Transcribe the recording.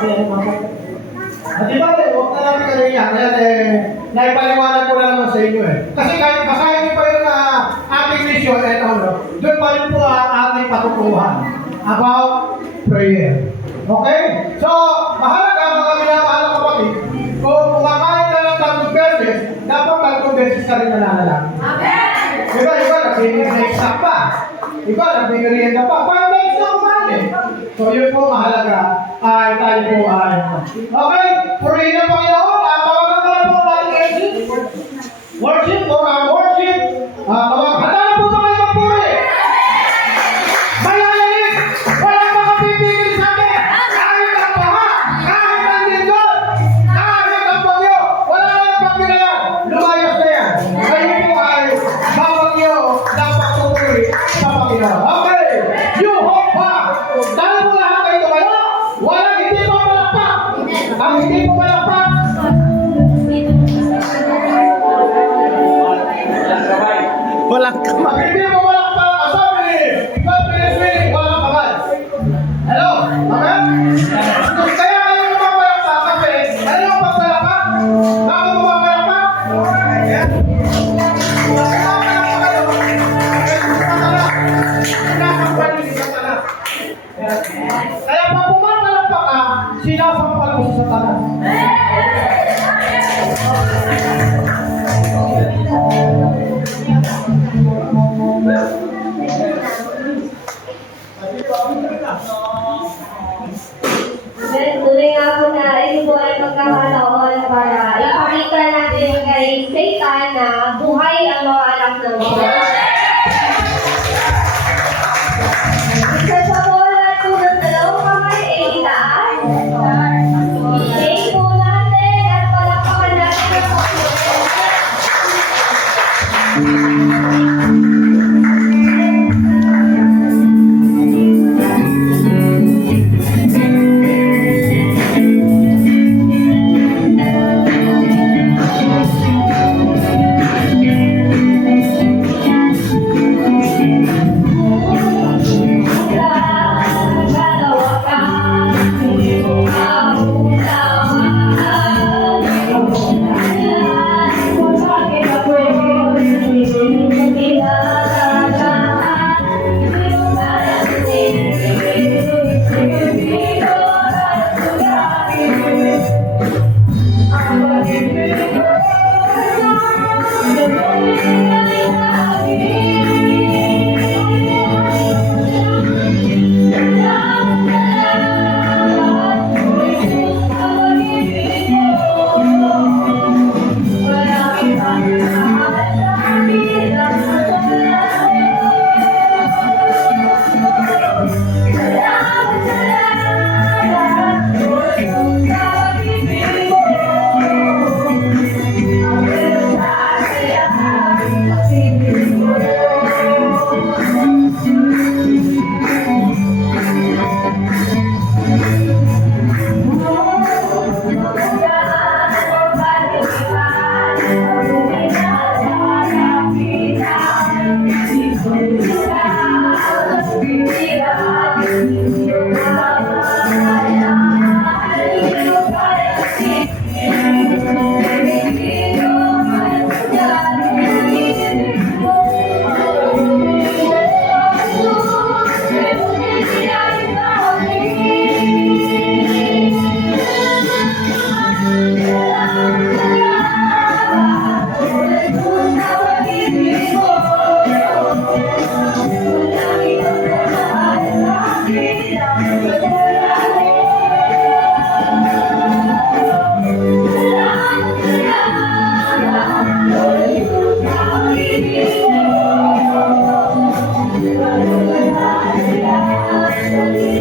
Di ba, huwag na namin ano yan. Naipaliwanag ko na naman sa inyo eh. Kasi kahit basahin niyo pa yung ating mission, doon pa rin po ang ating patutuhan about prayer. Okay? So, mahalaga mga minamahal na kapatid, kung kumakain ka ng 3 beses, dapat 3 beses ka rin nananalangin. Amen! Iba, nag-snack pa. Iba, nag-merienda pa. 5 days na kumain. So, yun po mahalaga ay tayo po ay. Okay, purihin na Panginoon. Tawagan ka na po natin worship or worship. Handa na po tayo magpuri. Mayayanig! Walang makapipigil sa akin! Kahit ang baha! Kahit ang lindol! Kahit ang bagyo! Wala na pagpinayan! Lumayas na yan! Ngayon po ay babagyo dapat pupuri sa Panginoon. Okay! You hope pa! Dahil po lahat kayo tumayo, walang hindi pa malakpak! Ang hindi po malakpak, walang kamay. Hindi mo walang sabi ni Pilipinas, walang kamay. Hello? Amen? Kung kaya kayo lumapalakpak kasi, ano yung pagpalakpak? Bakit lumapalakpak? Kaya pag pumapalakpak ka, sinasampal mo sa Satanas. Tuloy nga po na ito po ay magkakataon para ipakita natin kay Satan na buhay ang mga anak ng Diyos. Isa sa po lahat po ng dalawang kamay ay itaas. I-take po natin at palakpakan natin ang Panginoon. Thank you.